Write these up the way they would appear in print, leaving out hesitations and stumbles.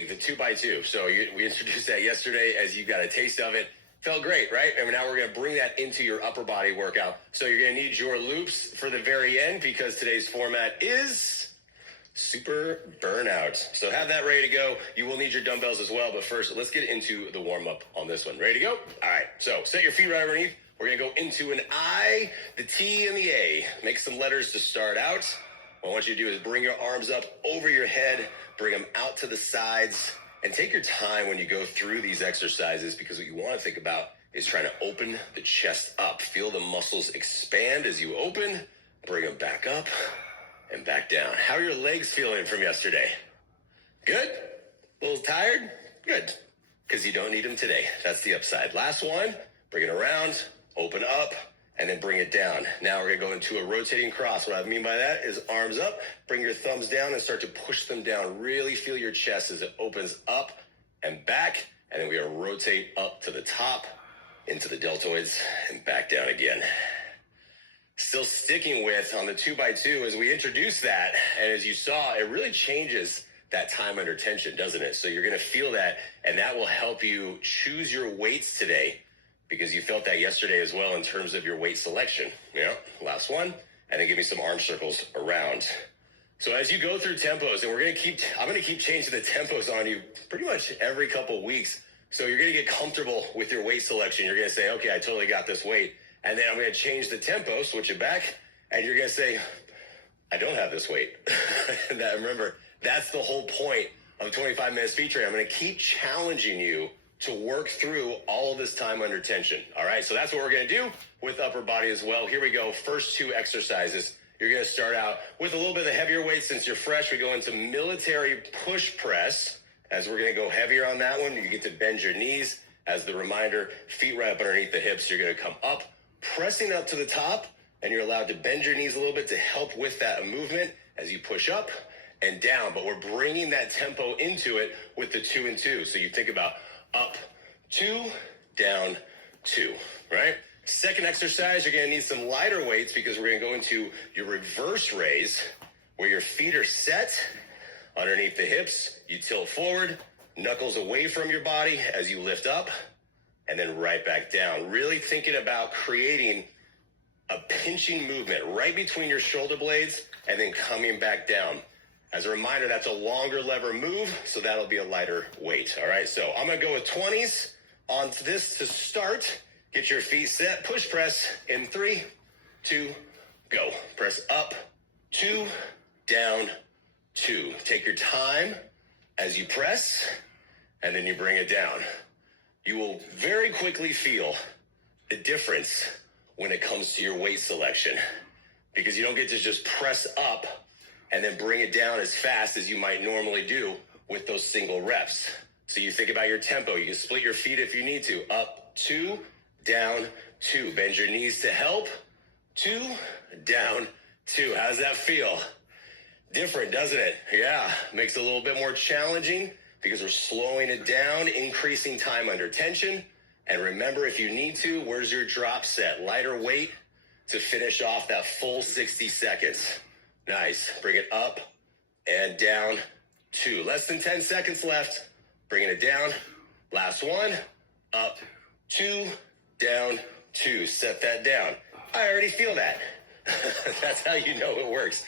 The 2x2. So we introduced that yesterday as you got a taste of it. Felt great, right? And now we're going to bring that into your upper body workout. So you're going to need your loops for the very end because today's format is super burnout. So have that ready to go. You will need your dumbbells as well. But first, let's get into the warm-up on this one. Ready to go? All right. So set your feet right underneath. We're going to go into an I, the T, and the A. Make some letters to start out. What I want you to do is bring your arms up over your head, bring them out to the sides, and take your time when you go through these exercises because what you want to think about is trying to open the chest up. Feel the muscles expand as you open, bring them back up and back down. How are your legs feeling from yesterday? Good? A little tired? Good. Because you don't need them today. That's the upside. Last one, bring it around, open up, and then bring it down. Now we're going to go into a rotating cross. What I mean by that is arms up, bring your thumbs down and start to push them down. Really feel your chest as it opens up and back. And then we are rotate up to the top, into the deltoids, and back down again. Still sticking with on the 2x2 as we introduce that. And as you saw, it really changes that time under tension, doesn't it? So you're going to feel that, and that will help you choose your weights today, because you felt that yesterday as well in terms of your weight selection. Yeah, last one, and then give me some arm circles around. So as you go through tempos, and I'm gonna keep changing the tempos on you pretty much every couple of weeks. So you're gonna get comfortable with your weight selection. You're gonna say, okay, I totally got this weight. And then I'm gonna change the tempo, switch it back, and you're gonna say, I don't have this weight. Remember, that's the whole point of 25 minutes speed training. I'm gonna keep challenging you to work through all of this time under tension. All right, so that's what we're gonna do with upper body as well. Here we go, first two exercises. You're gonna start out with a little bit of the heavier weight. Since you're fresh, we go into military push press. As we're gonna go heavier on that one, you get to bend your knees. As the reminder, feet right up underneath the hips. You're gonna come up, pressing up to the top, and you're allowed to bend your knees a little bit to help with that movement as you push up and down. But we're bringing that tempo into it with the 2 and 2. So you think about up, 2, down, 2, right? Second exercise, you're gonna need some lighter weights because we're gonna go into your reverse raise where your feet are set underneath the hips. You tilt forward, knuckles away from your body as you lift up, and then right back down. Really thinking about creating a pinching movement right between your shoulder blades and then coming back down. As a reminder, that's a longer lever move, so that'll be a lighter weight, all right? So I'm gonna go with 20s on this to start. Get your feet set, push press in 3, 2, go. Press up, 2, down, 2. Take your time as you press, and then you bring it down. You will very quickly feel the difference when it comes to your weight selection, because you don't get to just press up and then bring it down as fast as you might normally do with those single reps. So you think about your tempo. You can split your feet if you need to. Up, 2, down, 2. Bend your knees to help. 2, down, 2. How's that feel? Different, doesn't it? Yeah, makes it a little bit more challenging because we're slowing it down, increasing time under tension. And remember, if you need to, where's your drop set? Lighter weight to finish off that full 60 seconds. Nice. Bring it up and down, 2. Less than 10 seconds left. Bringing it down. Last one. Up, 2, down, 2. Set that down. I already feel that. That's how you know it works.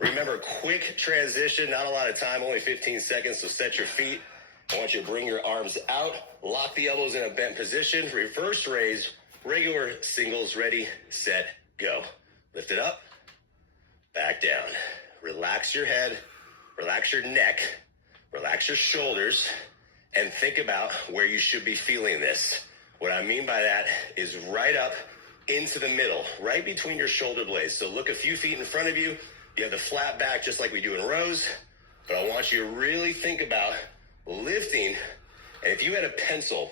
Remember, quick transition, not a lot of time, only 15 seconds, so set your feet. I want you to bring your arms out, lock the elbows in a bent position, reverse raise, regular singles, ready, set, go. Lift it up. Back down. Relax your head, relax your neck, relax your shoulders, and think about where you should be feeling this. What I mean by that is right up into the middle, right between your shoulder blades. So look a few feet in front of you. You have the flat back just like we do in rows, but I want you to really think about lifting. And if you had a pencil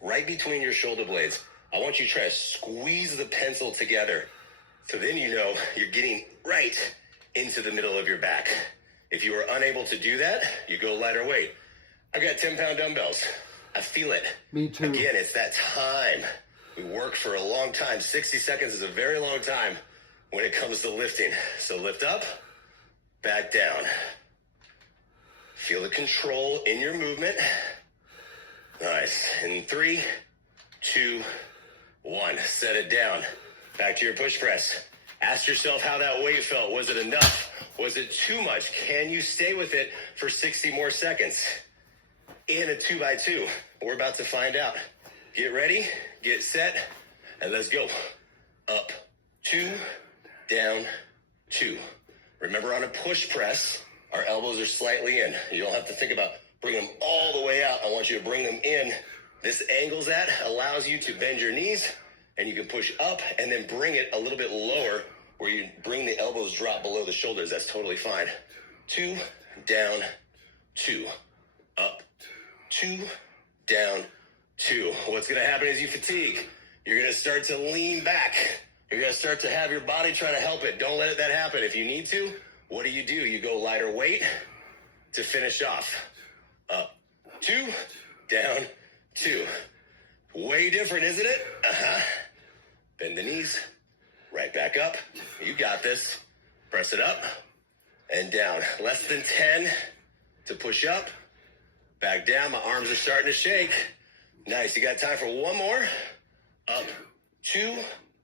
right between your shoulder blades, I want you to try to squeeze the pencil together. So then you know you're getting right into the middle of your back. If you are unable to do that, you go lighter weight. I've got 10-pound dumbbells. I feel it. Me too. Again, it's that time. We work for a long time. 60 seconds is a very long time when it comes to lifting. So lift up, back down. Feel the control in your movement. Nice. In 3, 2, 1. Set it down. Back to your push press. Ask yourself how that weight felt. Was it enough? Was it too much? Can you stay with it for 60 more seconds? In a 2x2. We're about to find out. Get ready, get set, and let's go. Up, 2, down, 2. Remember, on a push press, our elbows are slightly in. You don't have to think about bringing them all the way out. I want you to bring them in. This angles that allows you to bend your knees, and you can push up and then bring it a little bit lower where you bring the elbows drop below the shoulders. That's totally fine. 2, down, 2. Up, 2, down, 2. What's going to happen is you fatigue. You're going to start to lean back. You're going to start to have your body try to help it. Don't let that happen. If you need to, what do? You go lighter weight to finish off. Up, 2, down, 2. Way different, isn't it? Bend the knees. Right back up. You got this. Press it up and down. Less than 10 to push up. Back down. My arms are starting to shake. Nice. You got time for one more. Up, 2,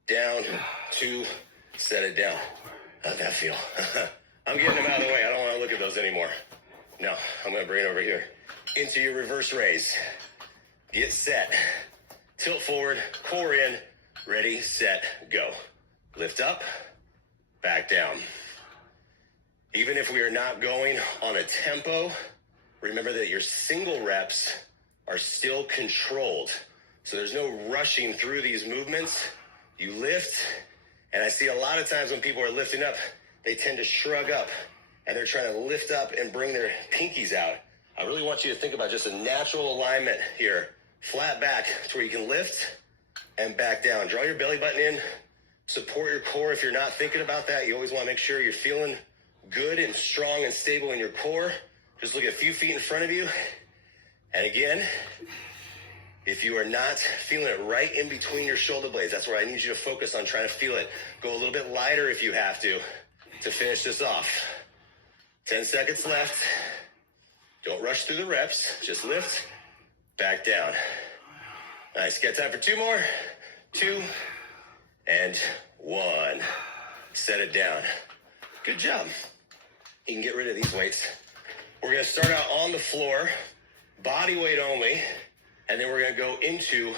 down, 2. Set it down. How'd that feel? I'm getting them out of the way. I don't want to look at those anymore. No, I'm going to bring it over here. Into your reverse raise. Get set. Tilt forward, core in. Ready, set, go. Lift up, back down. Even if we are not going on a tempo, remember that your single reps are still controlled. So there's no rushing through these movements. You lift, and I see a lot of times when people are lifting up, they tend to shrug up, and they're trying to lift up and bring their pinkies out. I really want you to think about just a natural alignment here. Flat back to where you can lift and back down. Draw your belly button in. Support your core. If you're not thinking about that, you always want to make sure you're feeling good and strong and stable in your core. Just look at a few feet in front of you. And again, if you are not feeling it right in between your shoulder blades, that's where I need you to focus on trying to feel it. Go a little bit lighter if you have to finish this off. 10 seconds left. Don't rush through the reps. Just lift, back down. Nice. Got time for 2 more. 2 and 1. Set it down. Good job. You can get rid of these weights. We're going to start out on the floor, body weight only, and then we're going to go into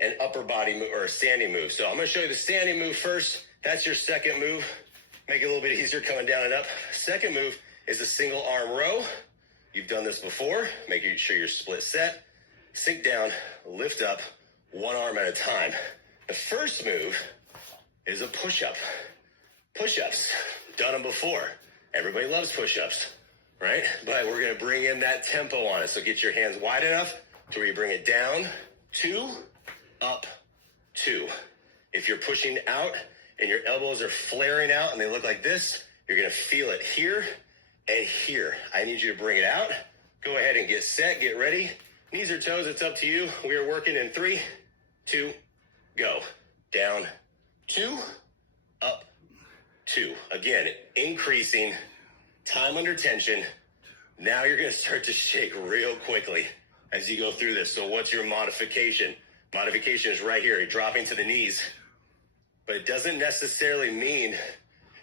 an upper body move or a standing move. So I'm going to show you the standing move first. That's your second move. Make it a little bit easier coming down and up. Second move is a single arm row. You've done this before. Make sure you're split set. Sink down, lift up, one arm at a time. The first move is a push-up. Push-ups, done them before. Everybody loves push-ups, right? But we're going to bring in that tempo on it. So get your hands wide enough to where you bring it down, 2, up, 2. If you're pushing out and your elbows are flaring out and they look like this, you're going to feel it here and here. I need you to bring it out. Go ahead and get set, get ready. Knees or toes, it's up to you. We are working in 3, 2, go. Down, 2, up, 2. Again, increasing time under tension. Now you're going to start to shake real quickly as you go through this. So what's your modification? Modification is right here. You're dropping to the knees. But it doesn't necessarily mean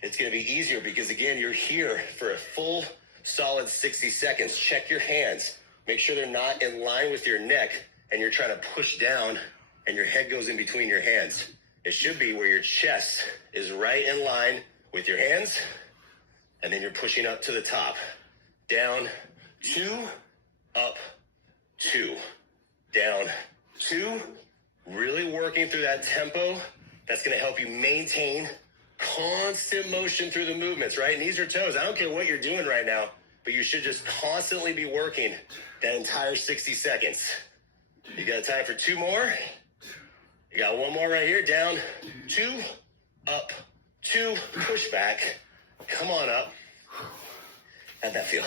it's going to be easier because, again, you're here for a full, solid 60 seconds. Check your hands. Make sure they're not in line with your neck and you're trying to push down and your head goes in between your hands. It should be where your chest is right in line with your hands, and then you're pushing up to the top. Down, 2, up, 2. Down, 2. Really working through that tempo. That's going to help you maintain constant motion through the movements, right? Knees or toes. I don't care what you're doing right now, but you should just constantly be working that entire 60 seconds. You got time for 2 more. You got 1 more right here. Down, 2, up, 2. Push back. Come on up. How'd that feel?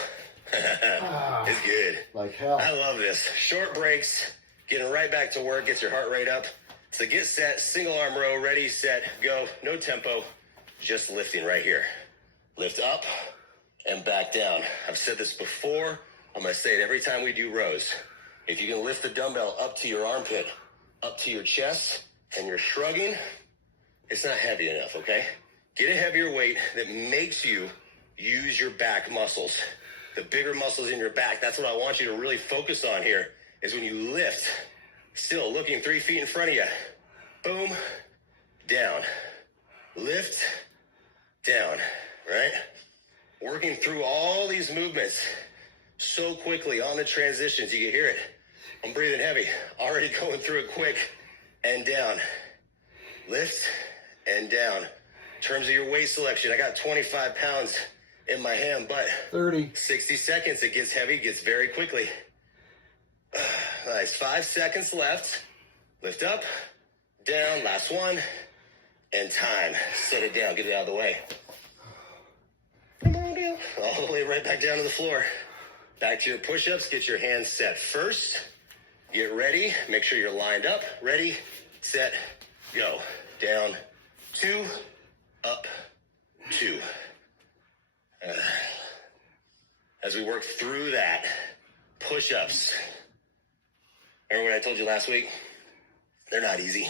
It's good. Like hell. I love this. Short breaks, getting right back to work, gets your heart rate up. So get set, single arm row, ready, set, go. No tempo, just lifting right here. Lift up and back down. I've said this before. I'm going to say it every time we do rows. If you can lift the dumbbell up to your armpit, up to your chest, and you're shrugging, it's not heavy enough, okay? Get a heavier weight that makes you use your back muscles. The bigger muscles in your back. That's what I want you to really focus on here, is when you lift, still looking 3 feet in front of you. Boom, down. Lift, down, right? Working through all these movements so quickly on the transitions. You can hear it. I'm breathing heavy. Already going through it quick. And down. Lift and down. In terms of your weight selection, I got 25 pounds in my hand, but 30. 60 seconds, it gets heavy, gets very quickly. Nice. 5 seconds left. Lift up, down, last one, and time. Set it down, get it out of the way. All the way right back down to the floor. Back to your push-ups, get your hands set first. Get ready, make sure you're lined up. Ready, set, go. Down, 2, up, 2. As we work through that, push-ups. Remember what I told you last week? They're not easy.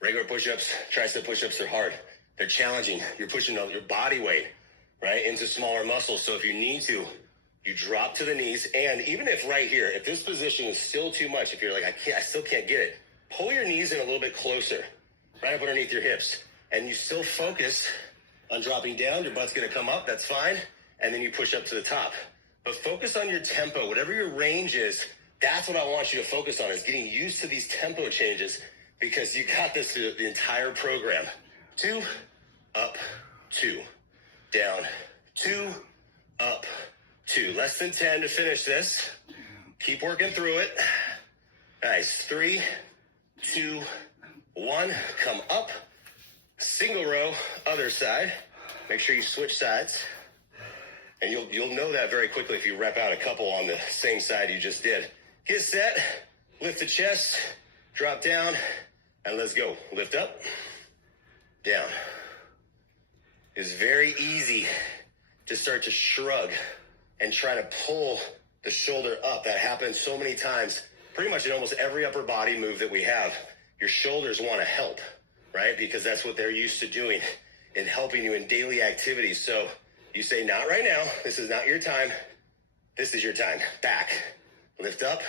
Regular push-ups, tricep push-ups are hard. They're challenging. You're pushing your body weight, right, into smaller muscles. So if you need to, you drop to the knees. And even if right here, if this position is still too much, if you're like, I still can't get it, pull your knees in a little bit closer, right up underneath your hips. And you still focus on dropping down. Your butt's going to come up. That's fine. And then you push up to the top. But focus on your tempo. Whatever your range is, that's what I want you to focus on, is getting used to these tempo changes, because you got this through the entire program. 2, up, 2, down, 2, up, 2. Less than 10 to finish this. Keep working through it. Nice. 3, 2, 1. Come up. Single row, other side. Make sure you switch sides. And you'll know that very quickly if you rep out a couple on the same side you just did. Get set, lift the chest, drop down, and let's go. Lift up, down. It's very easy to start to shrug and try to pull the shoulder up. That happens so many times, pretty much in almost every upper body move that we have. Your shoulders want to help, right? Because that's what they're used to doing in helping you in daily activities. So you say, not right now. This is not your time. This is your time. Back. Lift up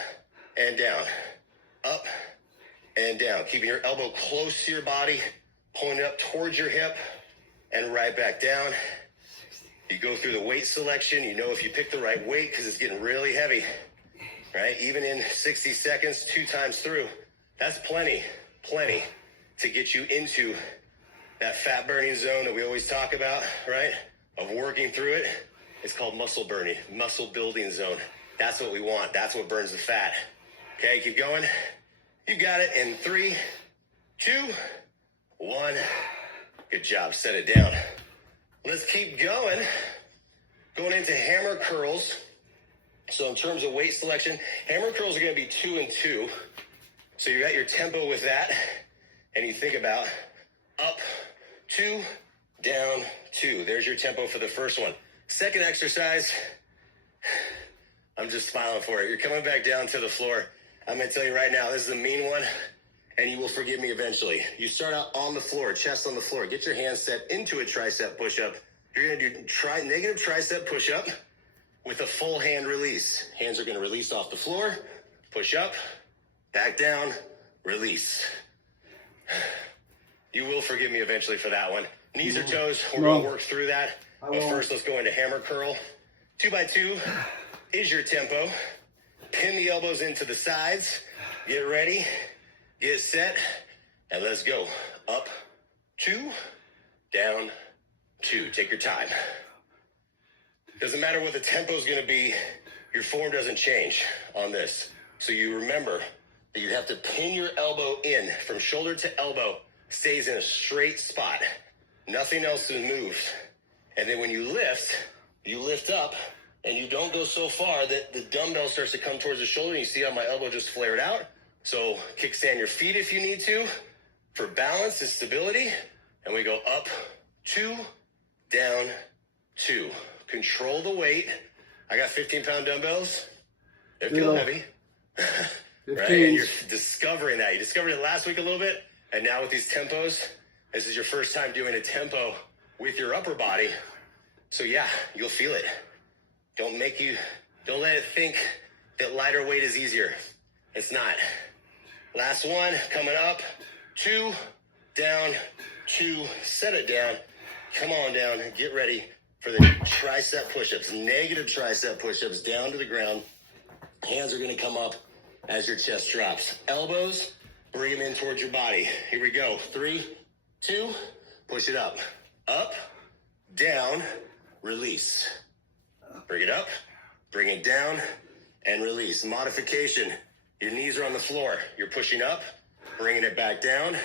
and down. Up and down. Keeping your elbow close to your body, pulling it up towards your hip, and right back down. You go through the weight selection. You know if you pick the right weight, because it's getting really heavy, right? Even in 60 seconds, 2 times through, that's plenty to get you into that fat burning zone that we always talk about, right? Of working through it. It's called muscle burning, muscle building zone. That's what we want. That's what burns the fat. Okay, keep going. You got it in 3, 2, 1. Good job. Set it down. Let's keep going. Going into hammer curls. So in terms of weight selection, hammer curls are going to be 2 and 2. So you got your tempo with that. And you think about up, 2, down, 2. There's your tempo for the first one. Second exercise, I'm just smiling for it. You're coming back down to the floor. I'm going to tell you right now, this is a mean one, and you will forgive me eventually. You start out on the floor, chest on the floor. Get your hands set into a tricep push-up. You're going to do negative tricep push-up with a full hand release. Hands are going to release off the floor, push up, back down, release. You will forgive me eventually for that one. Knees or toes, we're going to work through that. But first, let's go into hammer curl. 2 by 2 is your tempo. Pin the elbows into the sides. Get ready. Get set. And let's go. Up, 2, down, 2. Take your time. Doesn't matter what the tempo is going to be. Your form doesn't change on this. So you remember that you have to pin your elbow in from shoulder to elbow. Stays in a straight spot. Nothing else moves. And then when you lift up, and you don't go so far that the dumbbell starts to come towards the shoulder, and you see how my elbow just flared out. So kickstand your feet if you need to for balance and stability. And we go up, 2, down, 2. Control the weight. I got 15-pound dumbbells. They feel heavy. Right? 15s. And you're discovering that. You discovered it last week a little bit, and now with these tempos, this is your first time doing a tempo with your upper body. So yeah, you'll feel it. Don't let it think that lighter weight is easier. It's not. Last one, coming up. 2, down, 2, set it down. Come on down, get ready for the tricep push-ups. Negative tricep push-ups down to the ground. Hands are gonna come up as your chest drops. Elbows, bring them in towards your body. Here we go. 3, 2, push it up. Up, down, release. Bring it up, bring it down, and release. Modification. Your knees are on the floor. You're pushing up, bringing it back down,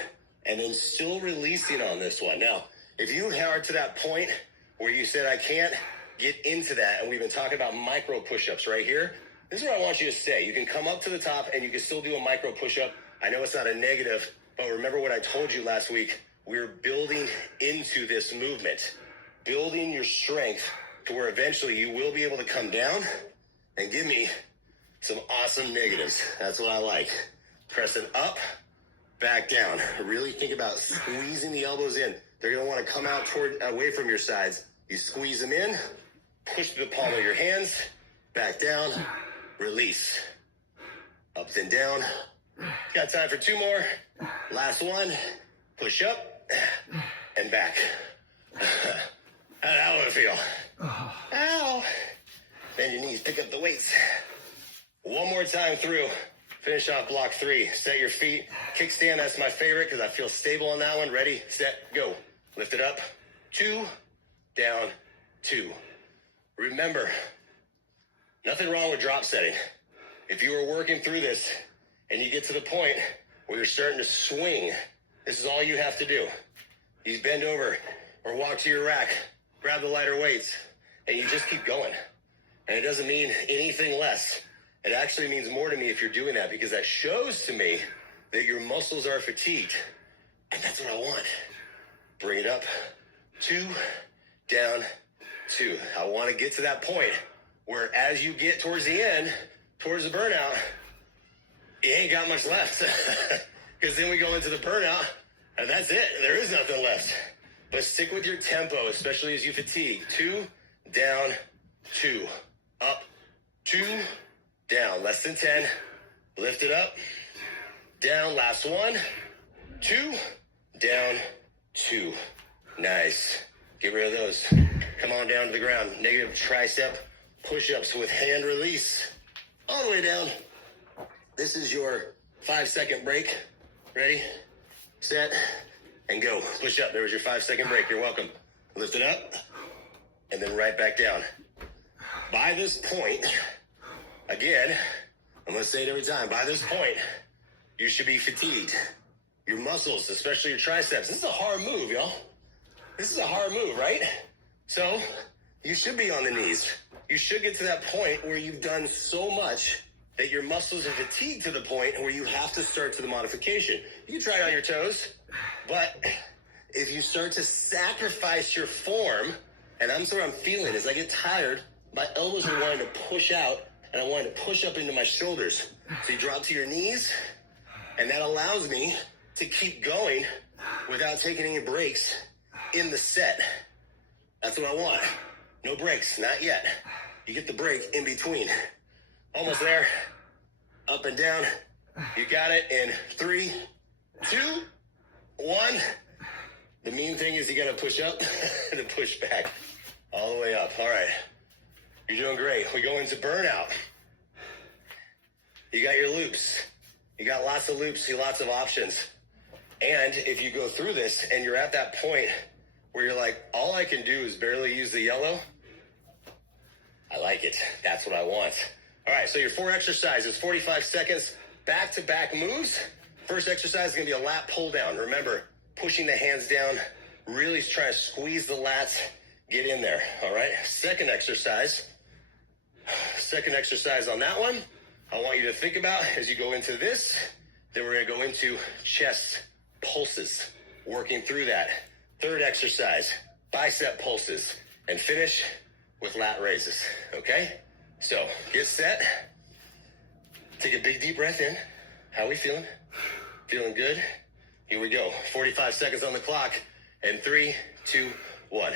and then still releasing on this one. Now, if you are to that point where you said, I can't get into that, and we've been talking about micro push-ups right here, this is where I want you to stay. You can come up to the top, and you can still do a micro push-up. I know it's not a negative, but remember what I told you last week. We're building into this movement, building your strength to where eventually you will be able to come down and give me some awesome negatives. That's what I like. Pressing up, back down. Really think about squeezing the elbows in. They're going to want to come out away from your sides. You squeeze them in, push the palm of your hands, back down, release. Ups and down. Got time for 2 more. Last one. Push up and back. How'd that one feel? Ow. Bend your knees, pick up the weights. One more time through. Finish off block 3. Set your feet. Kickstand, that's my favorite because I feel stable on that one. Ready, set, go. Lift it up. 2, down, 2. Remember, nothing wrong with drop setting. If you are working through this and you get to the point where you're starting to swing, this is all you have to do. You bend over or walk to your rack, grab the lighter weights, and you just keep going. And it doesn't mean anything less. It actually means more to me if you're doing that, because that shows to me that your muscles are fatigued. And that's what I want. Bring it up. 2, down, 2. I want to get to that point where as you get towards the end, towards the burnout, you ain't got much left. Because then we go into the burnout, and that's it. There is nothing left. But stick with your tempo, especially as you fatigue. 2, down, 2. Up, 2, down. Less than 10. Lift it up. Down. Last one. 2, down, 2. Nice. Get rid of those. Come on down to the ground. Negative tricep push-ups with hand release. All the way down. This is your 5-second break. Ready, set, and go. Push up. There was your 5-second break. You're welcome. Lift it up, and then right back down. By this point, again, I'm going to say it every time. By this point, you should be fatigued. Your muscles, especially your triceps. This is a hard move, y'all. This is a hard move, right? So you should be on the knees. You should get to that point where you've done so much that your muscles are fatigued to the point where you have to start to the modification. You can try it on your toes, but if you start to sacrifice your form, and that's what I'm feeling as I get tired, my elbows are wanting to push out, and I want to push up into my shoulders. So you drop to your knees, and that allows me to keep going without taking any breaks in the set. That's what I want. No breaks, not yet. You get the break in between. Almost there. Up and down. You got it in 3, 2, 1. The mean thing is you got to push up and push back. All the way up. All right. You're doing great. We go into burnout. You got your loops. You got lots of loops, lots of options. And if you go through this and you're at that point where you're like, all I can do is barely use the yellow, I like it. That's what I want. All right, so your 4 exercises, 45 seconds, back-to-back moves. First exercise is going to be a lat pull down. Remember, pushing the hands down, really try to squeeze the lats, get in there, all right? Second exercise on that one, I want you to think about as you go into this, then we're going to go into chest pulses, working through that. Third exercise, bicep pulses, and finish with lat raises, okay? So get set. Take a big deep breath in. How we feeling? Feeling good? Here we go. 45 seconds on the clock. And 3, 2, 1.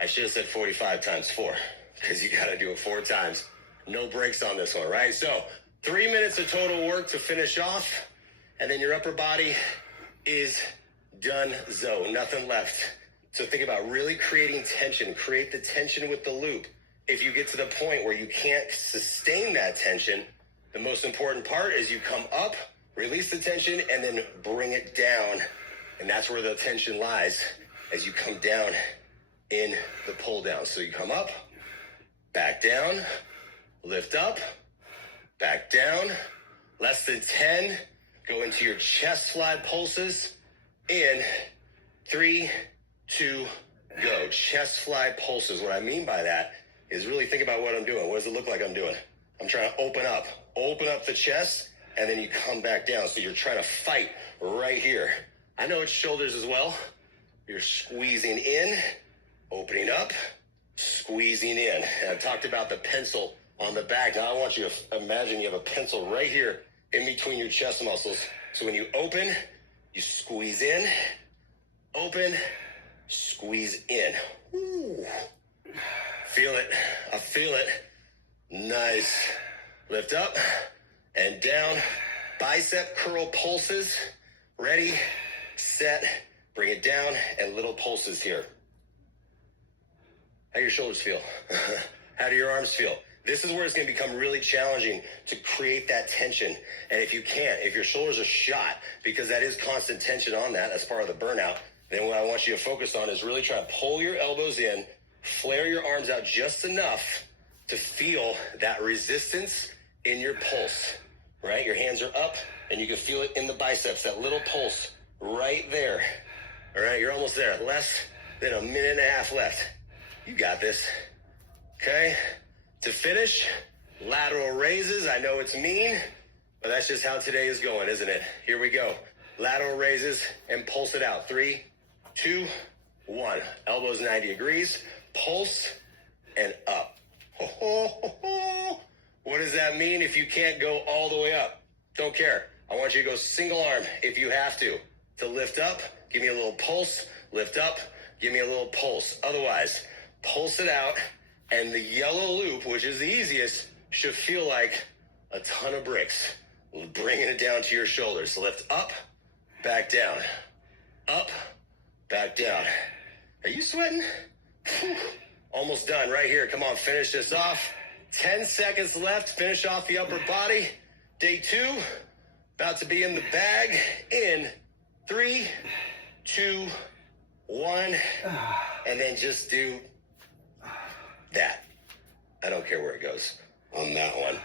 I should have said 45 times 4 because you got to do it 4 times. No breaks on this one, right? So 3 minutes of total work to finish off. And then your upper body is done. Nothing left. So think about really creating tension. Create the tension with the loop. If you get to the point where you can't sustain that tension, the most important part is you come up, release the tension, and then bring it down. And that's where the tension lies as you come down in the pull down. So you come up, back down, lift up, back down. Less than 10. Go into your chest slide pulses. In 3, 2, go. Chest slide pulses. What I mean by that is really think about what I'm doing. What does it look like I'm doing? I'm trying to open up the chest, and then you come back down. So you're trying to fight right here. I know it's shoulders as well. You're squeezing in, opening up, squeezing in. And I've talked about the pencil on the back. Now I want you to imagine you have a pencil right here in between your chest muscles. So when you open, you squeeze in, open, squeeze in. Ooh. Feel it. I feel it. Nice. Lift up and down. Bicep curl pulses. Ready, set, bring it down, and little pulses here. How do your shoulders feel? How do your arms feel? This is where it's going to become really challenging to create that tension. And if you can't, if your shoulders are shot, because that is constant tension on that, that's part of the burnout, then what I want you to focus on is really try to pull your elbows in, flare your arms out just enough to feel that resistance in your pulse, right? Your hands are up, and you can feel it in the biceps, that little pulse right there. All right, you're almost there. Less than a minute and a half left. You got this. Okay? To finish, lateral raises. I know it's mean, but that's just how today is going, isn't it? Here we go. Lateral raises and pulse it out. 3, 2, 1. Elbows 90 degrees. Pulse and up. What does that mean if you can't go all the way up? Don't care. I want you to go single arm if you have to. To lift up, give me a little pulse. Lift up, give me a little pulse. Otherwise, pulse it out, and the yellow loop, which is the easiest, should feel like a ton of bricks. Bringing it down to your shoulders. Lift up, back down. Up, back down. Are you sweating? Whew. Almost done right here. Come on, finish this off. 10 seconds left. Finish off the upper body. Day 2, about to be in the bag. In 3, 2, 1. And then just do that. I don't care where it goes on that one.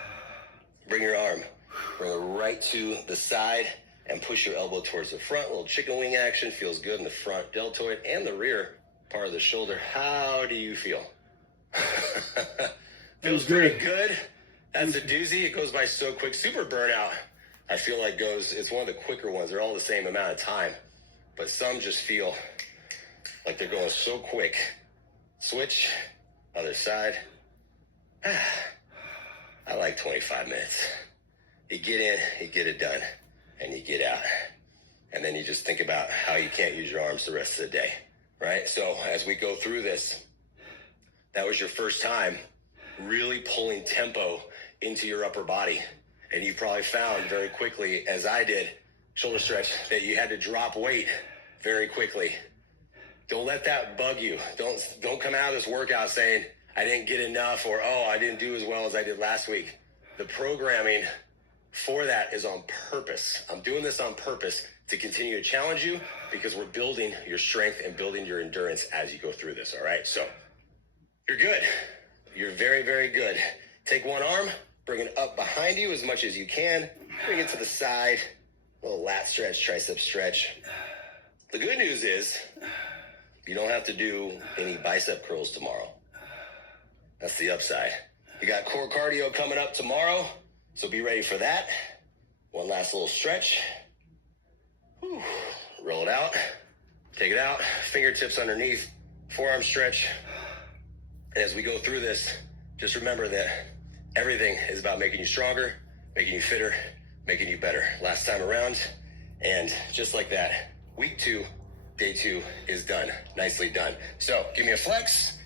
Bring your arm. Bring it right to the side and push your elbow towards the front. A little chicken wing action. Feels good in the front deltoid and the rear part of the shoulder. How do you feel? Feels pretty good. That's a doozy. It goes by so quick. Super burnout, I feel like it's one of the quicker ones. They're all the same amount of time, but some just feel like they're going so quick. Switch, other side. I like 25 minutes. You get in, you get it done, and you get out. And then you just think about how you can't use your arms the rest of the day, right? So as we go through this, that was your first time really pulling tempo into your upper body. And you probably found very quickly, as I did, shoulder stretch, that you had to drop weight very quickly. Don't let that bug you. Don't come out of this workout saying, I didn't get enough, or, oh, I didn't do as well as I did last week. The programming for that is on purpose. I'm doing this on purpose to continue to challenge you because we're building your strength and building your endurance as you go through this, all right? So you're good. You're very, very good. Take one arm, bring it up behind you as much as you can. Bring it to the side. A little lat stretch, tricep stretch. The good news is you don't have to do any bicep curls tomorrow. That's the upside. You got core cardio coming up tomorrow, so be ready for that. One last little stretch. Whew. Roll it out. Take it out. Fingertips underneath. Forearm stretch. And as we go through this, just remember that Everything is about making you stronger, making you fitter, making you better. Last time around, and just like that, week 2, day 2 is done. Nicely done. So give me a flex.